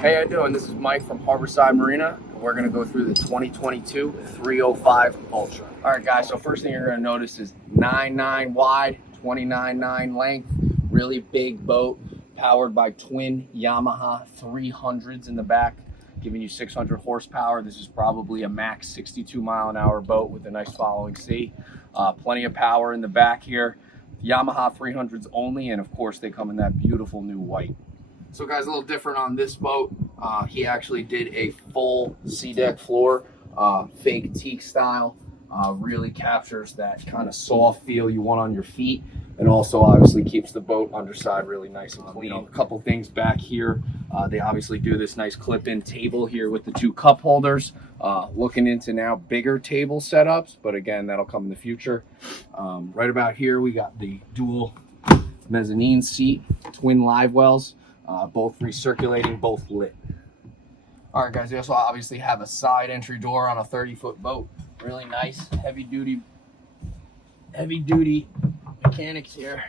Hey, how you doing? This is Mike from Harborside Marina. We're going to go through the 2022 305 Ultra. All right, guys, so first thing you're going to notice is 9.9 wide, 29.9 length, really big boat, powered by twin Yamaha 300s in the back, giving you 600 horsepower. This is probably a max 62 mile an hour boat with a nice following sea. Plenty of power in the back here. Yamaha 300s only, and of course they come in that beautiful new white. So guys, a little different on this boat. He actually did a full sea deck floor, fake teak style. Really captures that kind of soft feel you want on your feet, and also obviously keeps the boat underside really nice and clean. A couple things back here. They obviously do this nice clip-in table here with the two cup holders. Looking into now bigger table setups, but again, that'll come in the future. Right about here, we got the dual mezzanine seat, twin live wells. Both recirculating, both lit. All right, guys, they also obviously have a side entry door on a 30-foot boat. Really nice, heavy duty mechanics here.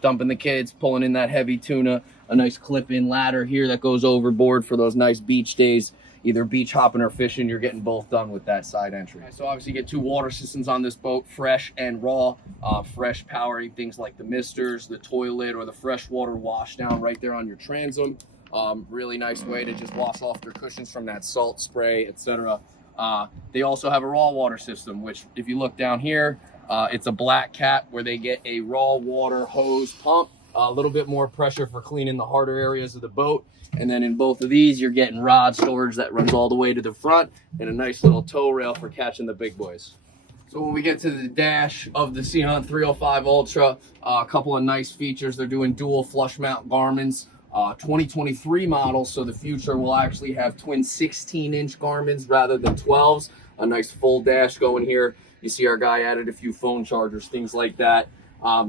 Dumping the kids, pulling in that heavy tuna. A nice clip-in ladder here that goes overboard for those nice beach days. Either beach hopping or fishing, you're getting both done with that side entry. So obviously you get two water systems on this boat, fresh and raw. Fresh powering things like the misters, the toilet, or the freshwater wash down right there on your transom. Really nice way to just wash off your cushions from that salt spray, etc. They also have a raw water system, which if you look down here, it's a black cap where they get a raw water hose pump. A little bit more pressure for cleaning the harder areas of the boat. And then in both of these, you're getting rod storage that runs all the way to the front and a nice little tow rail for catching the big boys. So when we get to the dash of the Seahunt 305 Ultra, a couple of nice features. They're doing dual flush mount Garmin's, 2023 model. So the future will actually have twin 16-inch Garmin's rather than 12s. A nice full dash going here. You see our guy added a few phone chargers, things like that.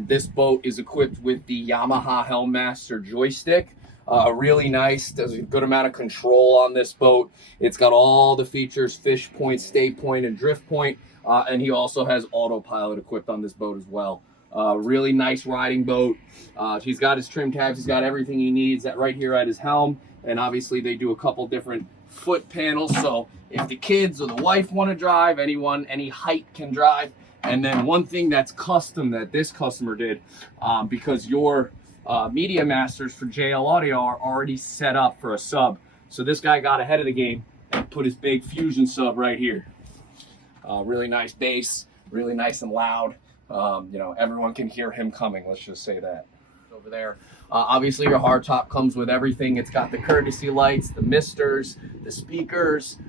This boat is equipped with the Yamaha Helmmaster joystick. Really nice, does a good amount of control on this boat. It's got all the features, fish point, stay point, and drift point. And he also has autopilot equipped on this boat as well. Really nice riding boat. He's got his trim tabs, he's got everything he needs right here at his helm. And obviously they do a couple different foot panels. So if the kids or the wife want to drive, anyone, any height can drive. And then one thing that's custom that this customer did, because your media masters for JL Audio are already set up for a sub. So this guy got ahead of the game and put his big Fusion sub right here. Really nice bass, really nice and loud. You know, everyone can hear him coming, let's just say that. Over there. Obviously your hardtop comes with everything. It's got the courtesy lights, the misters, the speakers,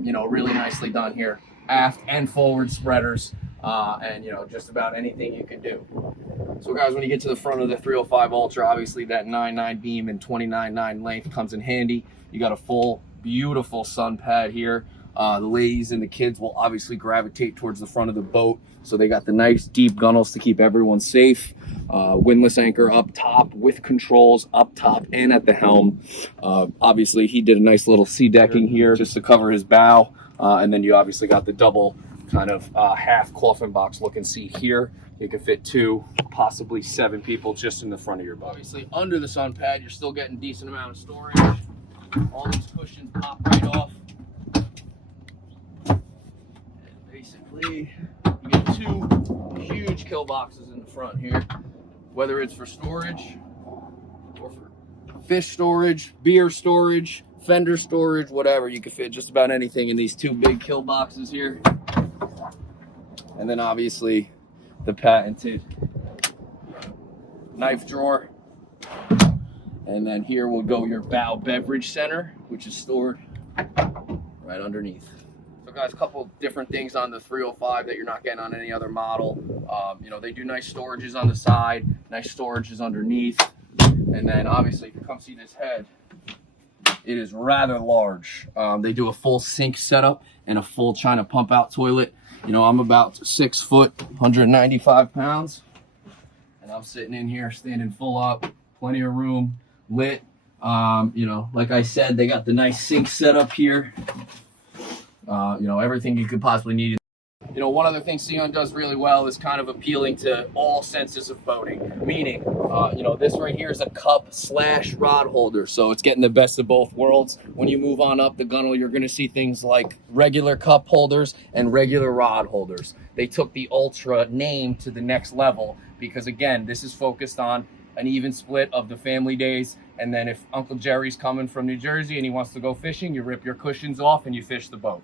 you know, really nicely done here. Aft and forward spreaders. And you know, just about anything you can do. So guys, when you get to the front of the 305 Ultra, obviously that 9.9 beam and 29.9 length comes in handy. You got a full beautiful sun pad here. The ladies and the kids will obviously gravitate towards the front of the boat, so they got the nice deep gunnels to keep everyone safe. Windlass anchor up top with controls up top and at the helm. Obviously he did a nice little sea decking here just to cover his bow, and then you obviously got the double kind of half coffin box looking seat here. You can fit 2, possibly 7 people just in the front of your boat. Obviously under the sun pad, you're still getting a decent amount of storage. All these cushions pop right off. And basically, you get 2 huge kill boxes in the front here, whether it's for storage or for fish storage, beer storage, fender storage, whatever. You can fit just about anything in these 2 big kill boxes here. And then obviously the patented knife drawer. And then here will go your bow beverage center, which is stored right underneath. So guys, a couple different things on the 305 that you're not getting on any other model. You know, they do nice storages on the side, nice storages underneath. And then obviously if you come see this head, it is rather large. They do a full sink setup and a full China pump out toilet. You know, I'm about 6 foot, 195 pounds, and I'm sitting in here standing full up, plenty of room, lit. You know, like I said, they got the nice sink set up here. You know, everything you could possibly need. You know, one other thing Sea Hunt does really well is kind of appealing to all senses of boating, meaning, you know, this right here is a cup / rod holder, so it's getting the best of both worlds. When you move on up the gunnel, you're going to see things like regular cup holders and regular rod holders. They took the Ultra name to the next level because, again, this is focused on an even split of the family days. And then if Uncle Jerry's coming from New Jersey and he wants to go fishing, you rip your cushions off and you fish the boat.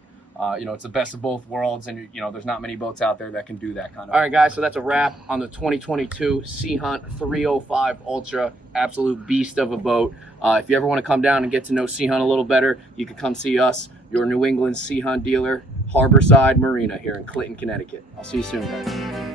You know, it's the best of both worlds, and you know, there's not many boats out there that can do that kind of. All right, guys, so that's a wrap on the 2022 Sea Hunt 305 Ultra. Absolute beast of a boat. If you ever want to come down and get to know Sea Hunt a little better, you can come see us, your New England Sea Hunt dealer, Harborside Marina here in Clinton, Connecticut. I'll see you soon, guys.